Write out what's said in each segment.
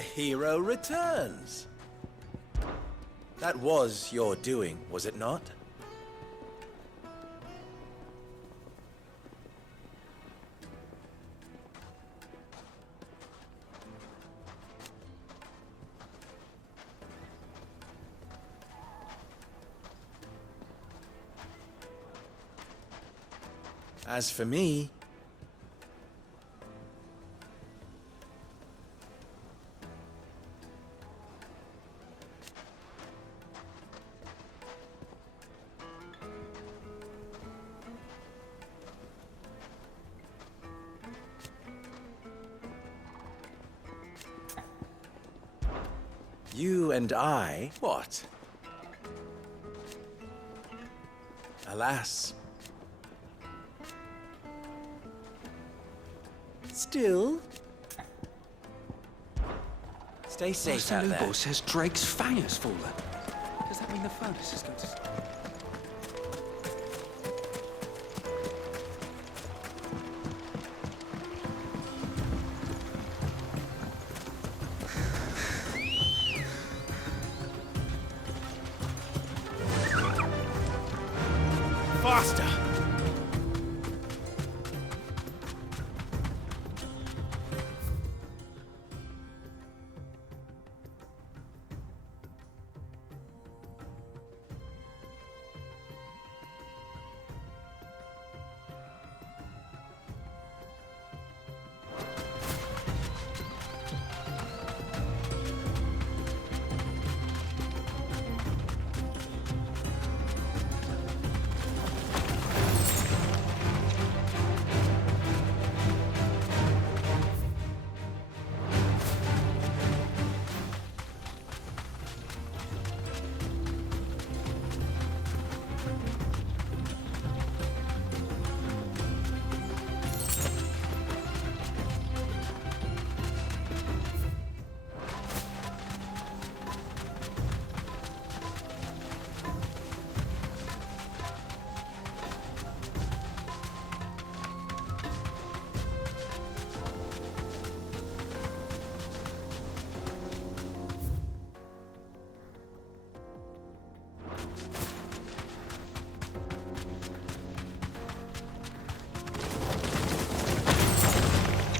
hero returns. That was your doing, was it not? As for me, you and I, what? Alas. Still, stay safe out there. Lubo says Drake's fang has fallen. Does that mean the furnace is going to... Faster!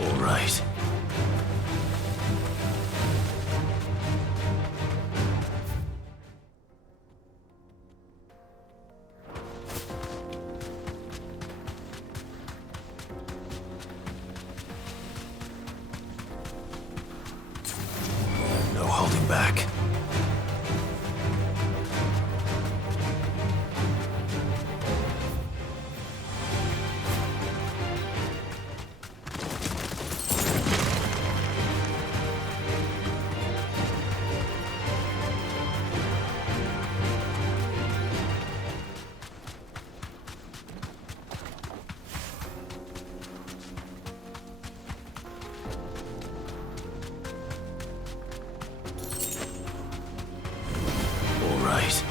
All right. No holding back. Right.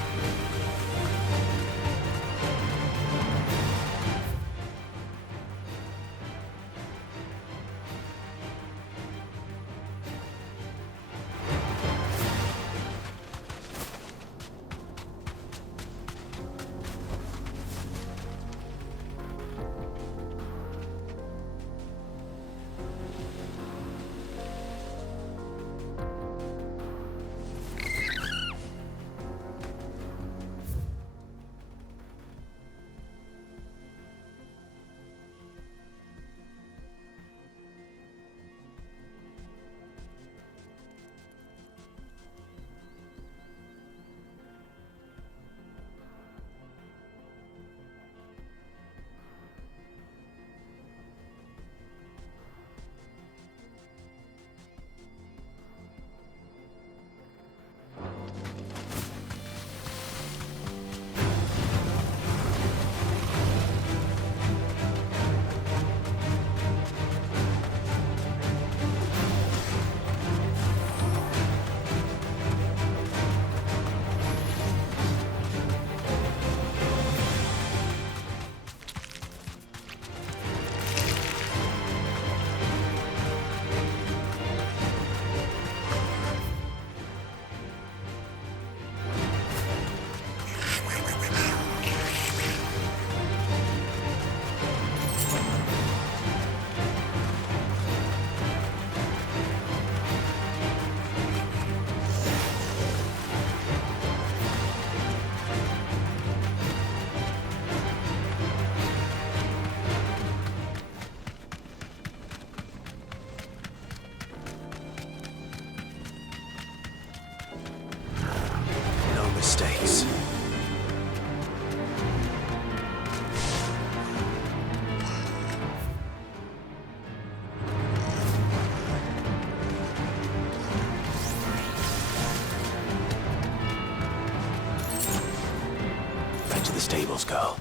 stables go?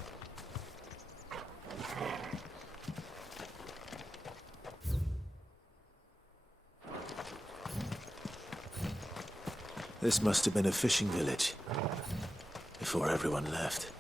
This must have been a fishing village before everyone left.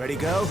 Ready, go?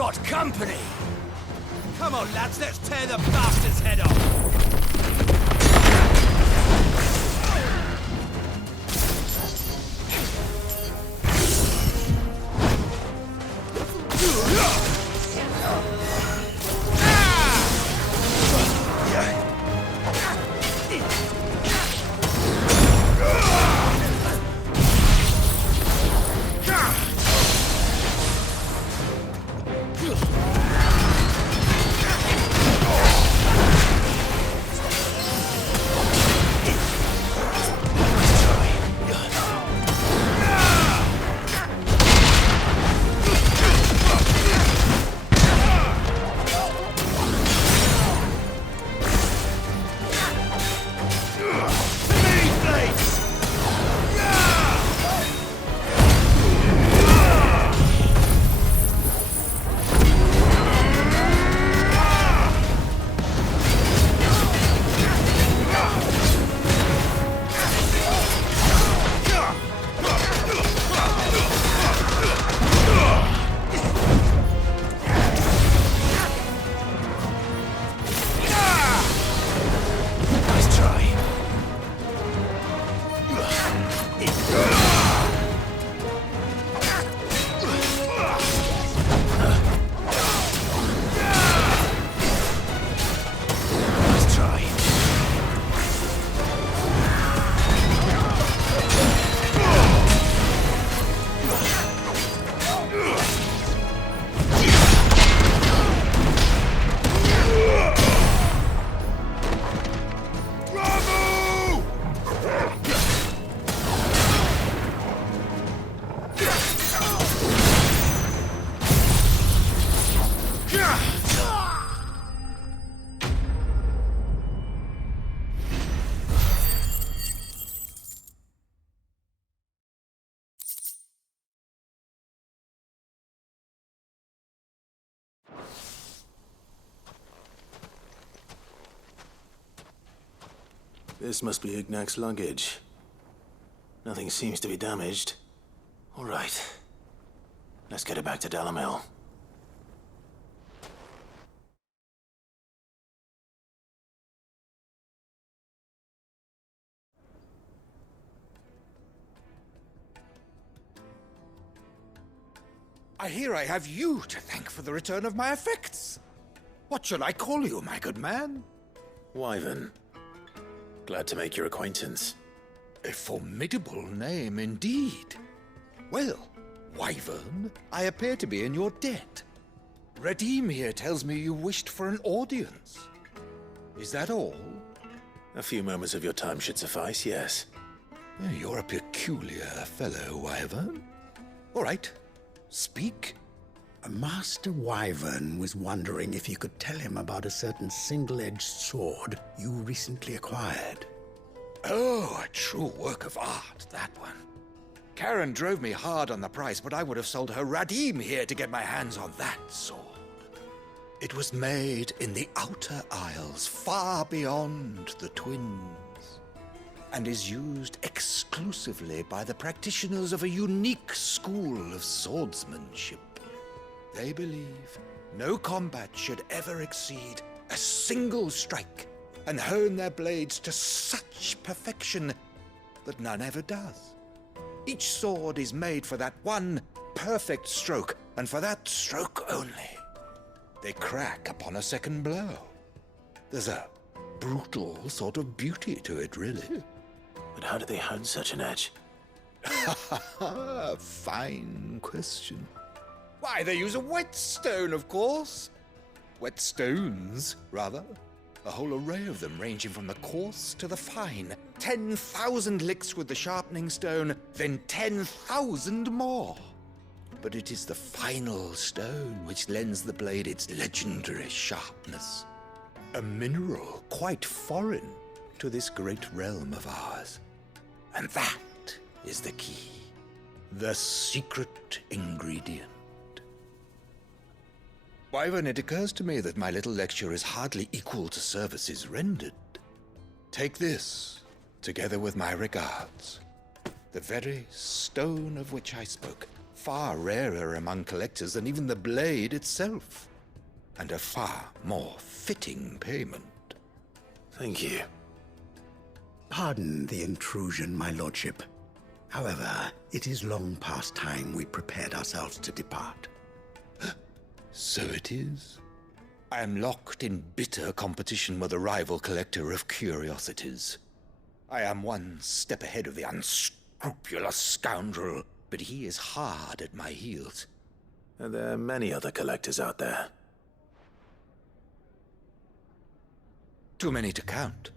Got company! Come on, lads, let's tear the bastard's head off! This must be Ignac's luggage. Nothing seems to be damaged. All right. Let's get it back to Dhalmel. I hear I have you to thank for the return of my effects. What shall I call you, my good man? Wyvern. Glad to make your acquaintance. A formidable name indeed. Well, Wyvern, I appear to be in your debt. Redeem here tells me you wished for an audience. Is that all? A few moments of your time should suffice, yes. You're a peculiar fellow, Wyvern. All right, speak. Master Wyvern was wondering if you could tell him about a certain single-edged sword you recently acquired. Oh, a true work of art, that one. Karen drove me hard on the price, but I would have sold her Radim here to get my hands on that sword. It was made in the Outer Isles, far beyond the Twins, and is used exclusively by the practitioners of a unique school of swordsmanship. They believe no combat should ever exceed a single strike, and hone their blades to such perfection that none ever does. Each sword is made for that one perfect stroke, and for that stroke only. They crack upon a second blow. There's a brutal sort of beauty to it, really. But how do they hone such an edge? Fine question. Why, they use a whetstone, of course. Whetstones, rather. A whole array of them, ranging from the coarse to the fine. 10,000 licks with the sharpening stone, then 10,000 more. But it is the final stone which lends the blade its legendary sharpness. A mineral quite foreign to this great realm of ours. And that is the key. The secret ingredient. Wyvern, it occurs to me that my little lecture is hardly equal to services rendered. Take this, together with my regards. The very stone of which I spoke, far rarer among collectors than even the blade itself, and a far more fitting payment. Thank you. Pardon the intrusion, my lordship. However, it is long past time we prepared ourselves to depart. So it is. I am locked in bitter competition with a rival collector of curiosities. I am one step ahead of the unscrupulous scoundrel, but he is hard at my heels. Are there many other collectors out there? Too many to count,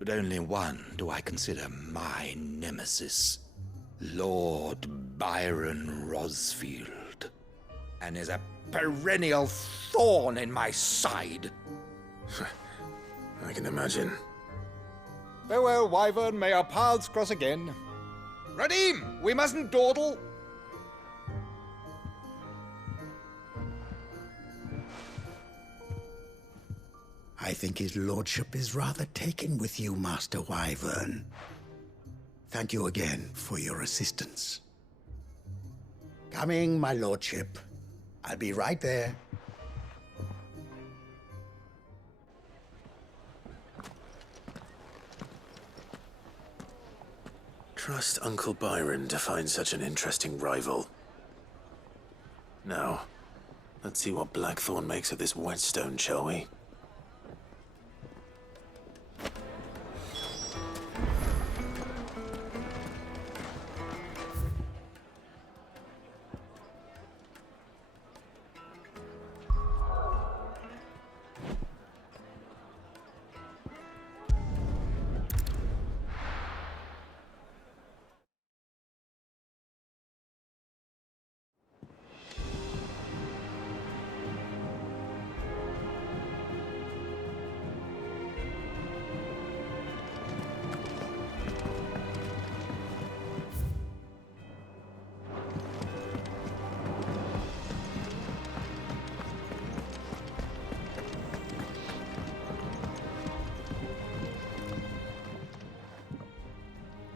but only one do I consider my nemesis. Lord Byron Rosfield, and is a perennial thorn in my side. I can imagine. Farewell, Wyvern. May our paths cross again. Radim, we mustn't dawdle. I think his lordship is rather taken with you, Master Wyvern. Thank you again for your assistance. Coming, my lordship. I'll be right there. Trust Uncle Byron to find such an interesting rival. Now, let's see what Blackthorn makes of this whetstone, shall we?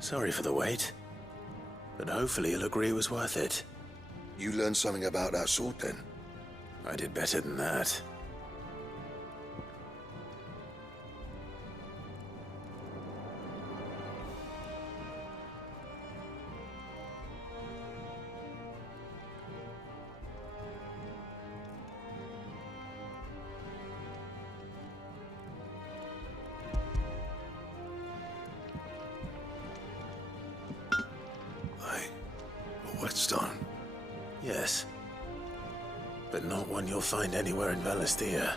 Sorry for the wait. But hopefully he'll agree it was worth it. You learned something about that sword then? I did better than that. A whetstone? Yes. But not one you'll find anywhere in Valisthea.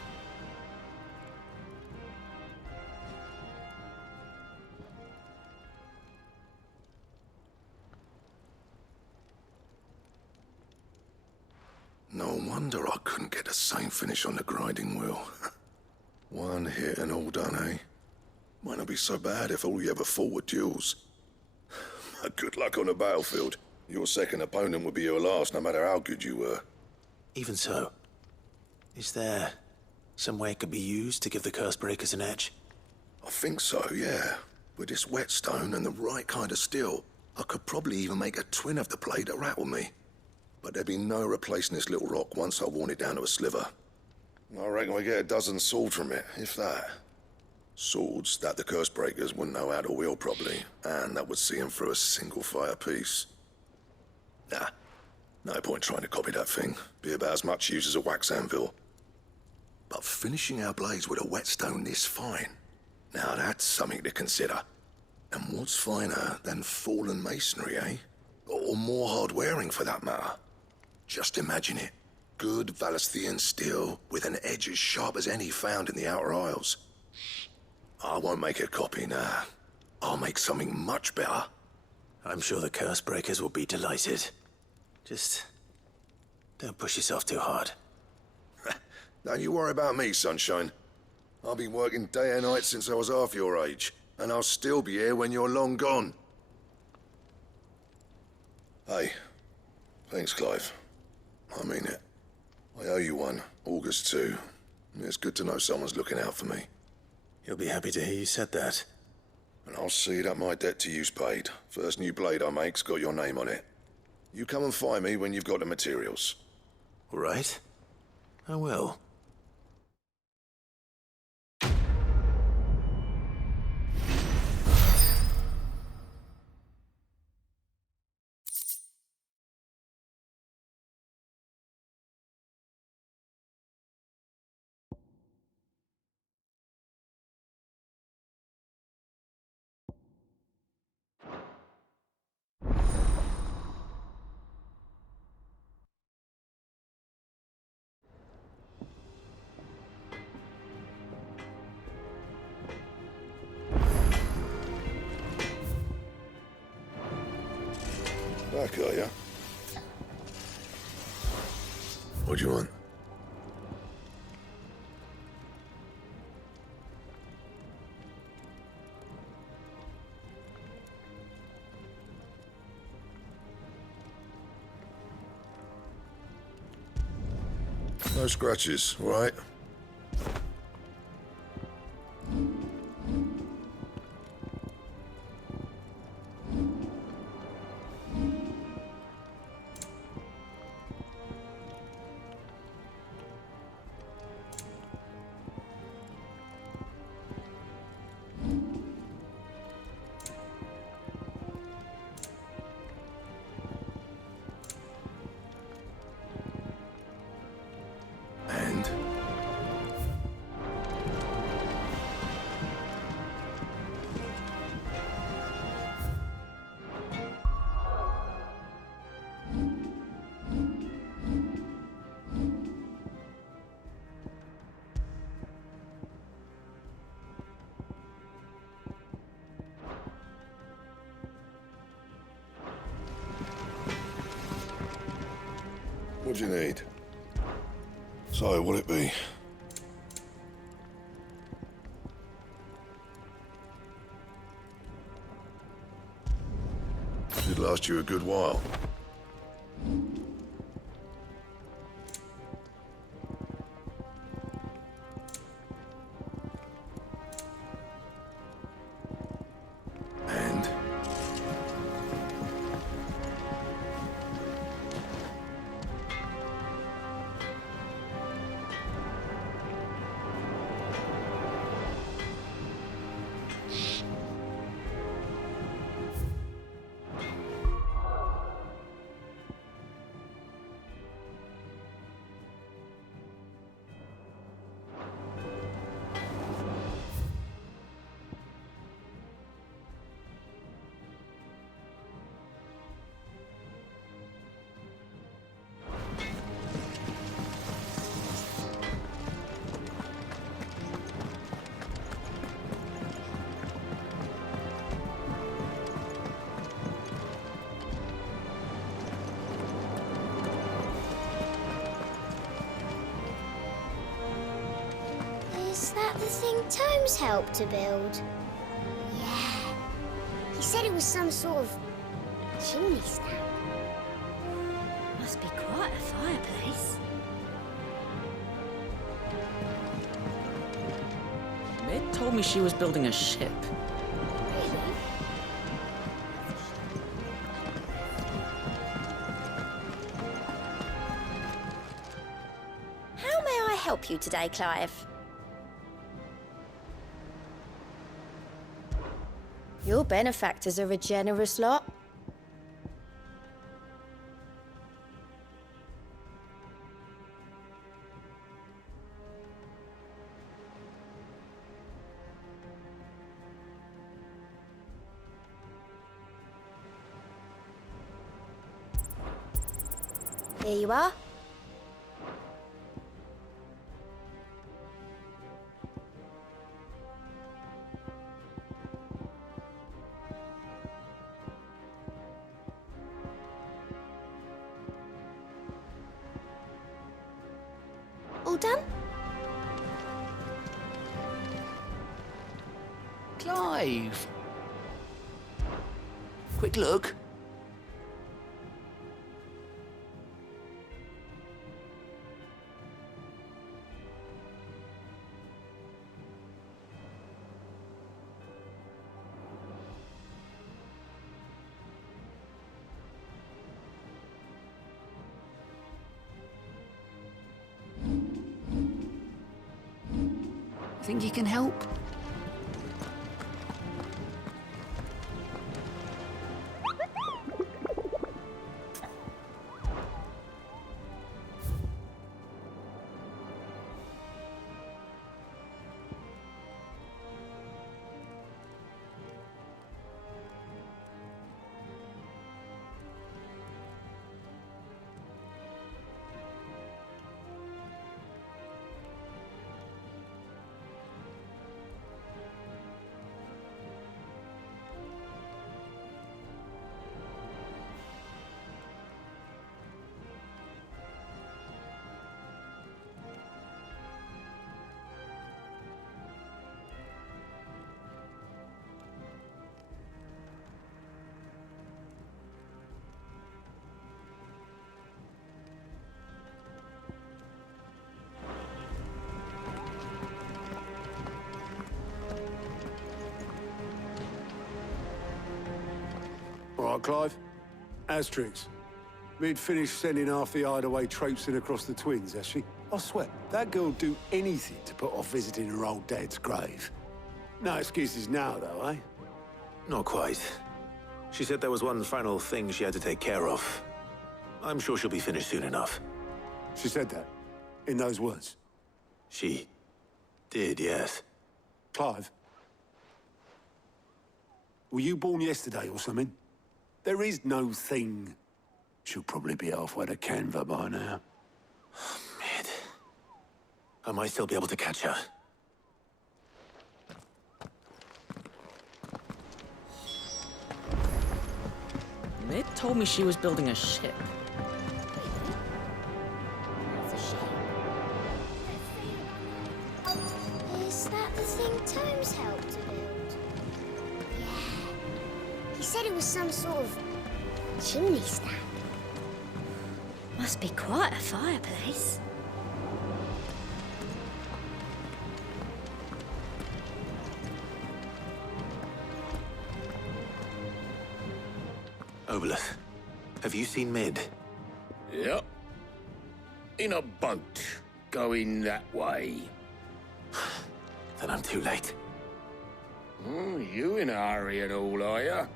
No wonder I couldn't get the same finish on the grinding wheel. One hit and all done, eh? Might not be so bad if all you ever fought were duels. Good luck on the battlefield. Your second opponent would be your last, no matter how good you were. Even so, is there some way it could be used to give the Cursebreakers an edge? I think so, yeah. With this whetstone and the right kind of steel, I could probably even make a twin of the blade that rattled me. But there'd be no replacing this little rock once I worn it down to a sliver. I reckon we get a dozen swords from it, if that. Swords that the Cursebreakers wouldn't know how to wield properly, and that would see them through a single fire piece. Nah, no point trying to copy that thing. Be about as much use as a wax anvil. But finishing our blades with a whetstone this fine, now that's something to consider. And what's finer than fallen masonry, eh? Or more hard-wearing, for that matter. Just imagine it. Good Valisthean steel with an edge as sharp as any found in the Outer Isles. I won't make a copy, nah. I'll make something much better. I'm sure the Cursebreakers will be delighted. Just don't push yourself too hard. Don't you worry about me, sunshine. I'll be working day and night since I was half your age, and I'll still be here when you're long gone. Hey, thanks, Clive. I mean it. I owe you one, August too. It's good to know someone's looking out for me. He'll be happy to hear you said that. And I'll see that my debt to you's paid. First new blade I make's got your name on it. You come and find me when you've got the materials. All right? I will. Back, are ya? What do you want? No scratches, all right? And? What do you need? So, what'll it be? Should last you a good while. And? the thing Tomes helped to build? Yeah. He said it was some sort of chimney stack. Must be quite a fireplace. Mid told me she was building a ship. Really? How may I help you today, Clive? Your benefactors are a generous lot. Here you are. All done? Clive! Quick look. Think you can help? All right, Clive. Asterix. Mid finished sending half the hideaway traipsing across the twins, has she? I swear, that girl'd do anything to put off visiting her old dad's grave. No excuses now, though, eh? Not quite. She said there was one final thing she had to take care of. I'm sure she'll be finished soon enough. She said that, in those words. She did, yes. Clive, were you born yesterday or something? There is no thing. She'll probably be halfway to Canva by now. Mid. I might still be able to catch her. Mid told me she was building a ship. That's a shame. Is that the thing Tomes helped to build? Yeah. He said it was some sort of chimney stack. Must be quite a fireplace. Obolus, have you seen Mid? Yep. In a boat, going that way. Then I'm too late. Oh, you in a hurry and all, are you?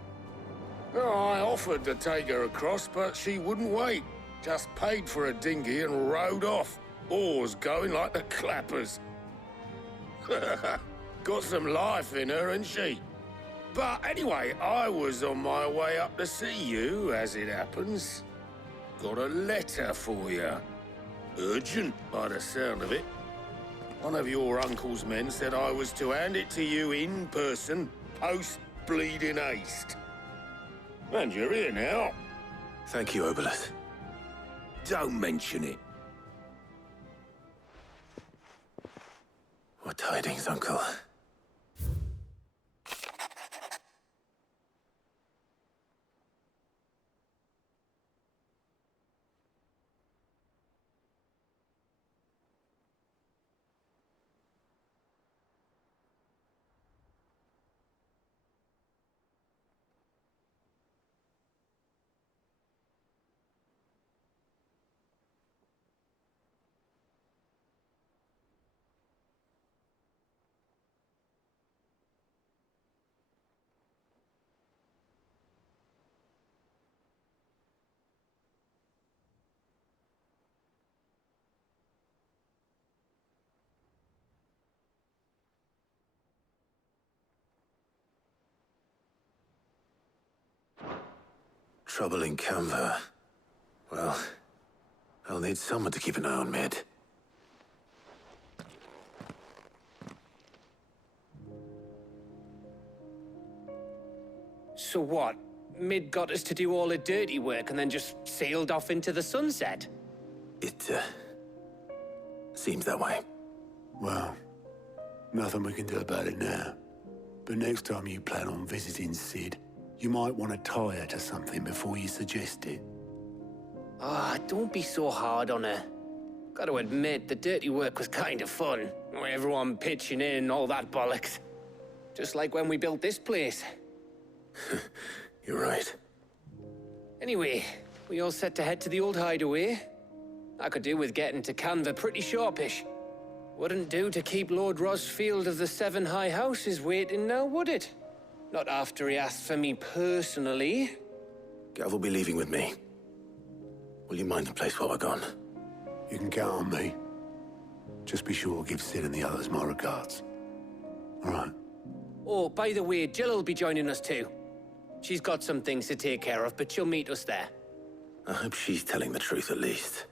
Oh, I offered to take her across, but she wouldn't wait. Just paid for a dinghy and rowed off. Oars going like the clappers. Got some life in her, ain't she? But anyway, I was on my way up to see you, as it happens. Got a letter for you. Urgent, by the sound of it. One of your uncle's men said I was to hand it to you in person, post-bleeding haste. And you're here now. Thank you, Obolus. Don't mention it. What Tidings, Uncle. Trouble in Canva. Well, I'll need someone to keep an eye on Mid. So what? Mid got us to do all the dirty work and then just sailed off into the sunset? It, seems that way. Well, nothing we can do about it now. But next time you plan on visiting Sid, you might want to tie her to something before you suggest it. Ah, don't be so hard on her. Gotta admit, the dirty work was kind of fun. Everyone pitching in, all that bollocks. Just like when we built this place. You're right. Anyway, we all set to head to the old hideaway. I could do with getting to Canva pretty sharpish. Wouldn't do to keep Lord Rosfield of the Seven High Houses waiting now, would it? Not after he asked for me personally. Gav will be leaving with me. Will you mind the place while we're gone? You can count on me. Just be sure to give Sid and the others my regards. All right. Oh, by the way, Jill will be joining us too. She's got some things to take care of, but she'll meet us there. I hope she's telling the truth at least.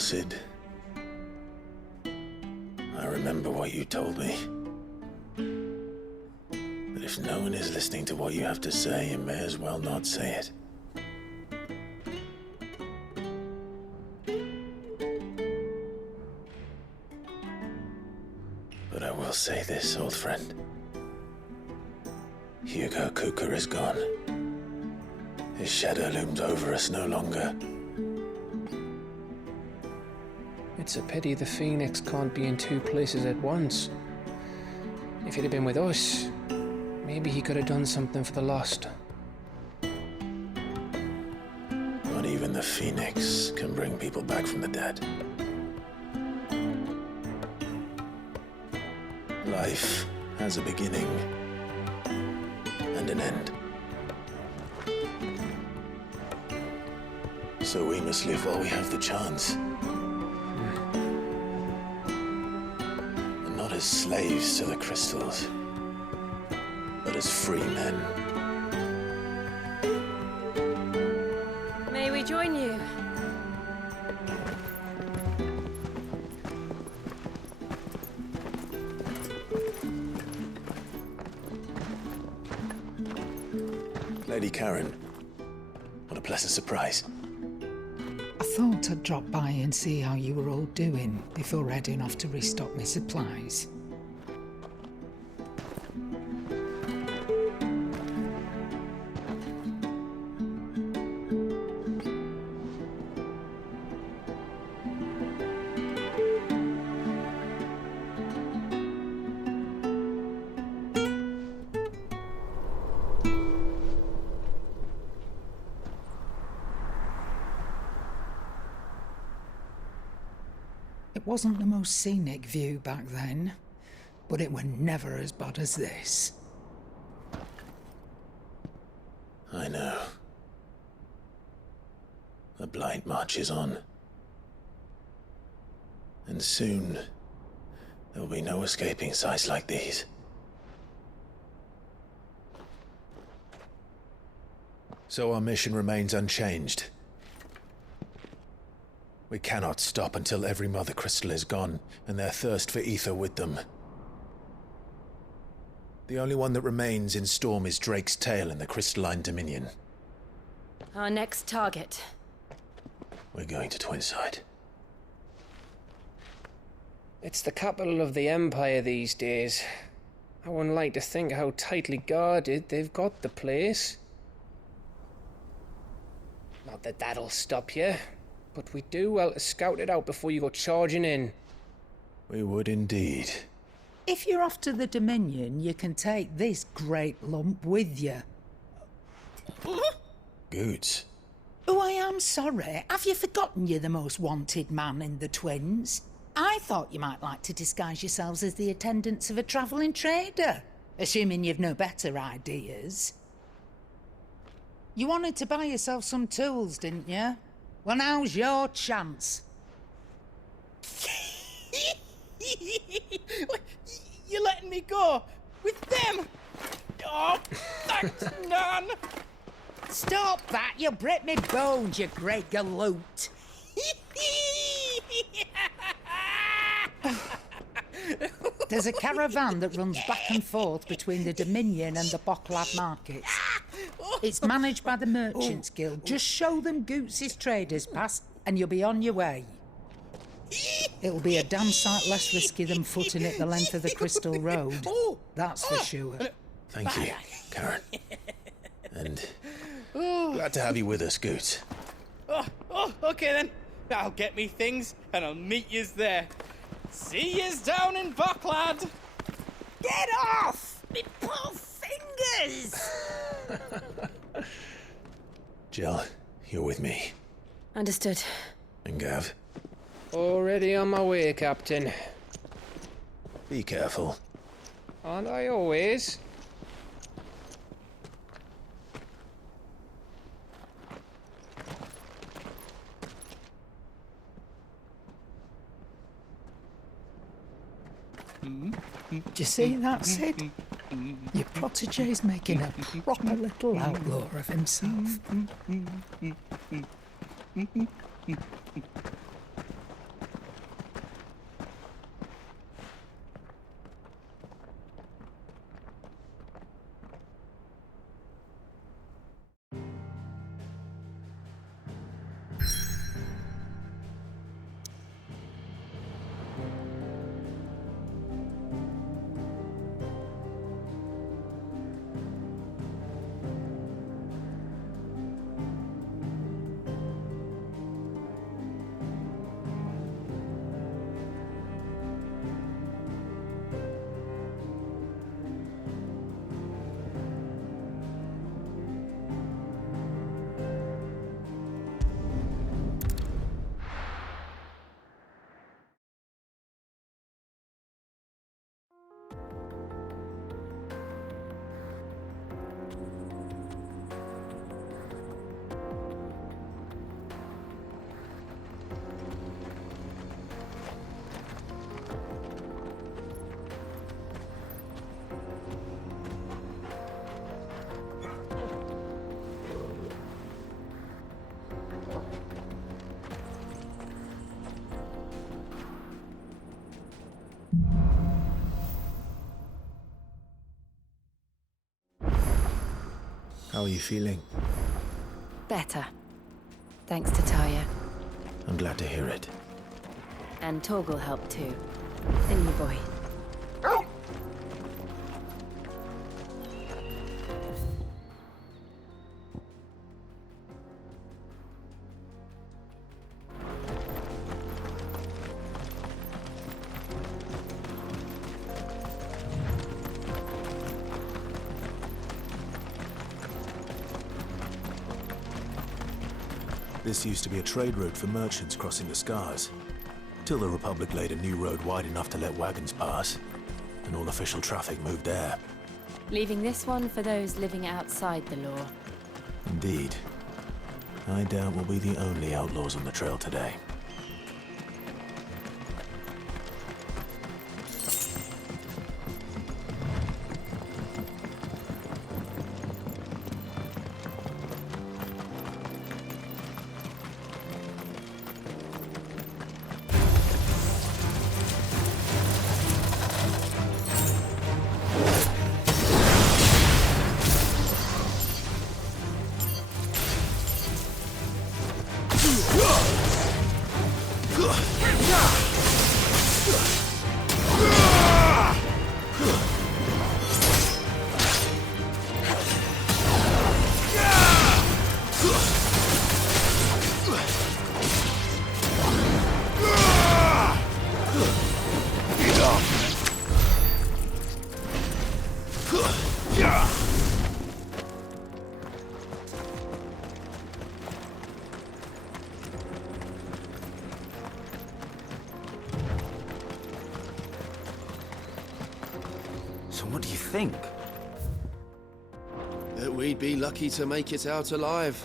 Cid. I remember what you told me. But if no one is listening to what you have to say, you may as well not say it. But I will say this, old friend. Hugo Kuka is gone. His shadow looms over us no longer. It's a pity the Phoenix can't be in two places at once. If he'd have been with us, maybe he could have done something for the lost. Not even the Phoenix can bring people back from the dead. Life has a beginning and an end. So we must live while we have the chance. And not as slaves to the crystals, but as free men. May we join you? Lady Karen, what a pleasant surprise. I thought I'd drop by and see how you were all doing before heading off to restock my supplies. It wasn't the most scenic view back then, but it were never as bad as this. I know. The blight marches on. And soon, there will be no escaping sights like these. So our mission remains unchanged. We cannot stop until every Mother Crystal is gone, and their thirst for ether with them. The only one that remains in Storm is Drake's Tail in the Crystalline Dominion. Our next target. We're going to Twinside. It's the capital of the Empire these days. I wouldn't like to think how tightly guarded they've got the place. Not that that'll stop you, but we do well to scout it out before you go charging in. We would indeed. If you're off to the Dominion, you can take this great lump with you. Goods. Oh, I am sorry. Have you forgotten you're the most wanted man in the Twins? I thought you might like to disguise yourselves as the attendants of a travelling trader, assuming you've no better ideas. You wanted to buy yourself some tools, didn't you? Well, now's your chance. You're letting me go? With them? Oh, thanks, Nan! Stop that! You'll break me bones, you great galoot! There's a caravan that runs back and forth between the Dominion and the Bocklad markets. It's managed by the Merchants Guild. Just show them Goots' traders pass and you'll be on your way. It'll be a damn sight less risky than footing it the length of the Crystal Road. That's for sure. Thank you, Karen. And glad to have you with us, Goots. Okay then. I'll get me things and I'll meet yous there. See yous down in Bocklad. Get off! Me poor fingers! Jill, you're with me. Understood. And Gav, Already on my way, Captain. be careful. Aren't I always? Do you see that, Sid? Your protege's making a proper little outlaw of himself. How are you feeling? Better. Thanks to Taya. I'm glad to hear it. And Torgal helped too. Didn't you, boy? This used to be a trade route for merchants crossing the Scars. Till the Republic laid a new road wide enough to let wagons pass, and all official traffic moved there. Leaving this one for those living outside the law. Indeed. I doubt we'll be the only outlaws on the trail today. So what do you think? That we'd be lucky to make it out alive.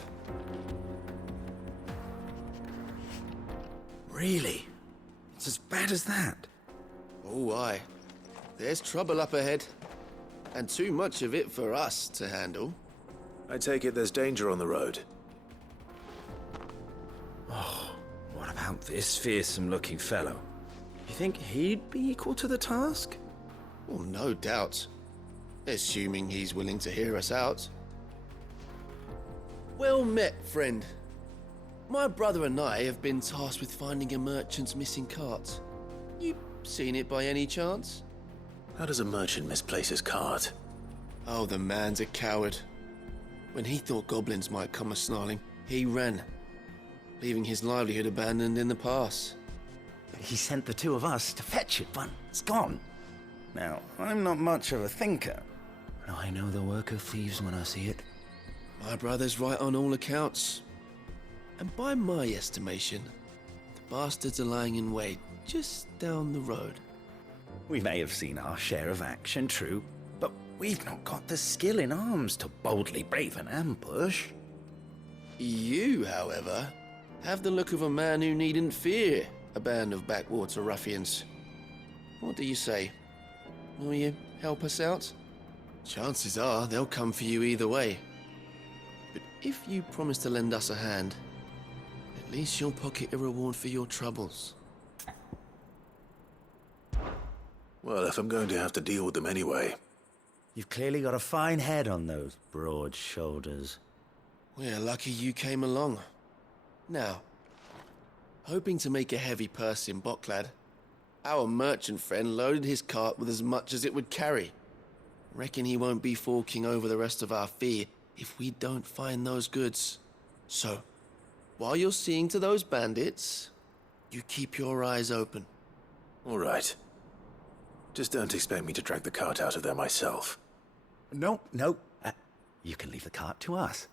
Really? It's as bad as that? Oh, aye. There's trouble up ahead. And too much of it for us to handle. I take it there's danger on the road. Oh, what about this fearsome-looking fellow? You think he'd be equal to the task? Well, no doubt. Assuming he's willing to hear us out. Well met, friend. My brother and I have been tasked with finding a merchant's missing cart. You seen it by any chance? How does a merchant misplace his cart? Oh, the man's a coward. When he thought goblins might come a-snarling, he ran, leaving his livelihood abandoned in the pass. But he sent the two of us to fetch it, but it's gone. Now, I'm not much of a thinker, but I know the work of thieves when I see it. My brother's right on all accounts. And by my estimation, the bastards are lying in wait just down the road. We may have seen our share of action, true, but we've not got the skill in arms to boldly brave an ambush. You, however, have the look of a man who needn't fear a band of backwater ruffians. What do you say? Will you help us out? Chances are they'll come for you either way. But if you promise to lend us a hand, at least you'll pocket a reward for your troubles. Well, if I'm going to have to deal with them anyway. You've clearly got a fine head on those broad shoulders. We're lucky you came along. Now, hoping to make a heavy purse in Boklad, our merchant friend loaded his cart with as much as it would carry. Reckon he won't be forking over the rest of our fee if we don't find those goods. So, while you're seeing to those bandits, you keep your eyes open. All right. Just don't expect me to drag the cart out of there myself. No. You can leave the cart to us.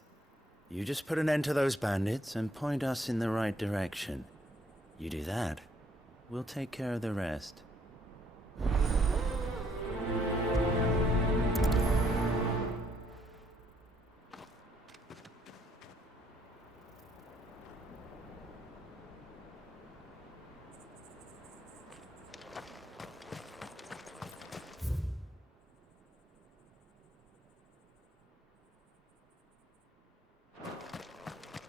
You just put an end to those bandits and point us in the right direction. You do that, we'll take care of the rest.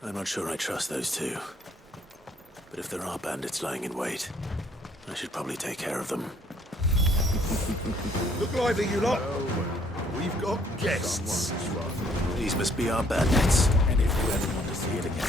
I'm not sure I trust those two. But if there are bandits lying in wait, I should probably take care of them. Look lively, you lot. We've got guests. These must be our bandits. And if you ever want to see it again.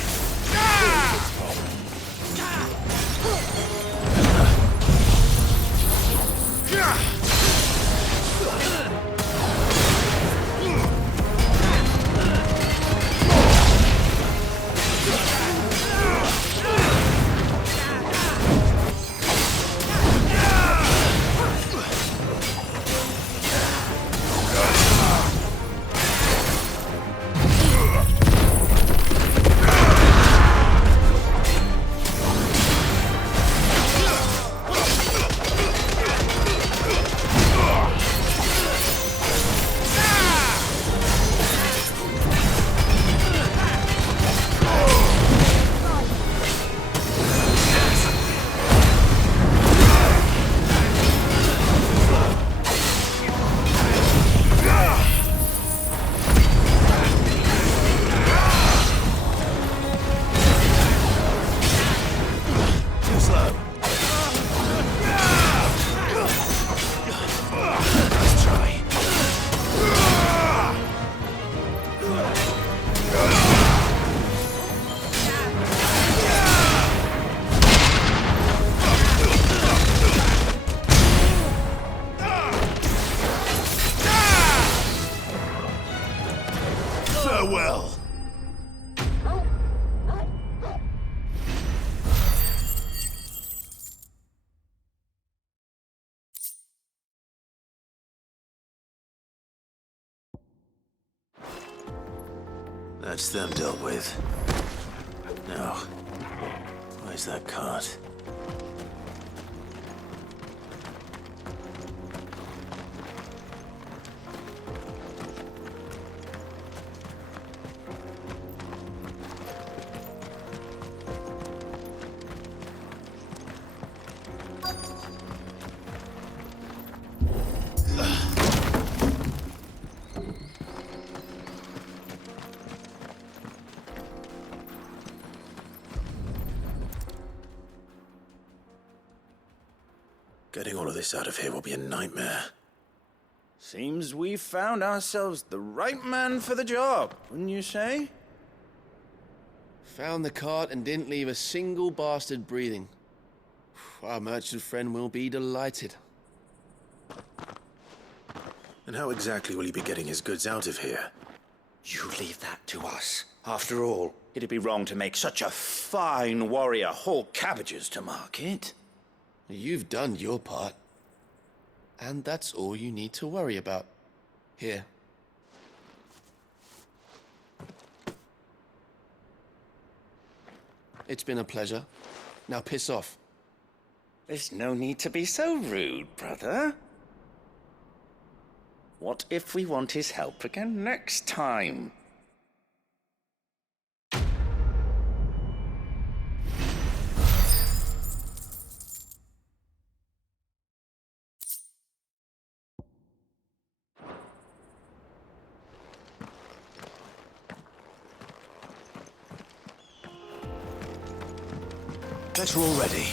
Farewell. That's them dealt with. Now, where's that cart? Getting all of this out of here will be a nightmare. Seems we found ourselves the right man for the job, wouldn't you say? Found the cart and didn't leave a single bastard breathing. Our merchant friend will be delighted. And how exactly will he be getting his goods out of here? You leave that to us. After all, it'd be wrong to make such a fine warrior haul cabbages to market. You've done your part. And that's all you need to worry about. Here. It's been a pleasure. Now piss off. There's no need to be so rude, brother. What if we want his help again next time? Guess we're all ready.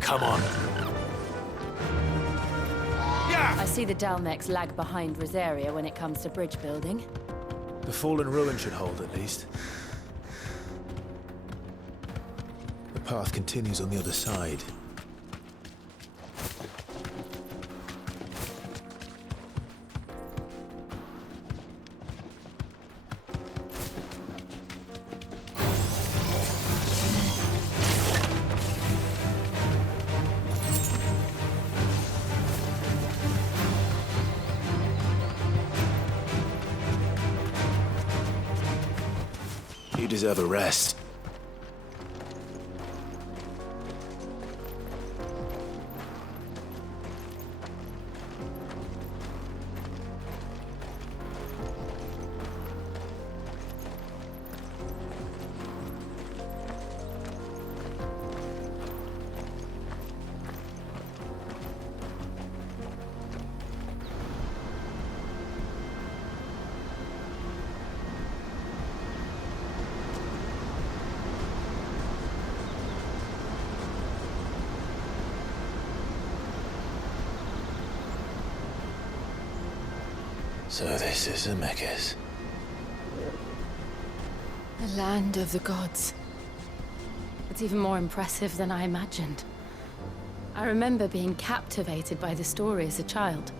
Come on. I see the Dhalmekians lag behind Rosaria when it comes to bridge building. The fallen ruin should hold, at least. The path continues on the other side. You deserve a rest. So this is Zemeckis. The land of the gods. It's even more impressive than I imagined. I remember being captivated by the story as a child.